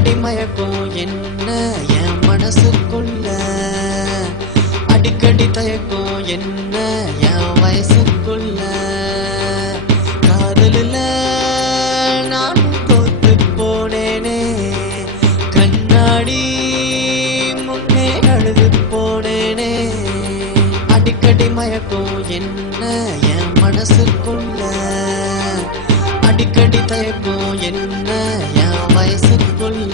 அடிக்கடி மயக்கம் என்ன என் மனசுக்குள்ள, அடிக்கடி தயக்கம் என்ன என் வயசுக்குள்ள. காதலில் நான் தோத்து போனேனே, கண்ணாடி முன்னே அழுது போனேனே. அடிக்கடி மயக்கம் என்ன என் மனசுக்குள்ள, அடிக்கடி தயக்கம் என்ன என் வயசுக்குள்ள.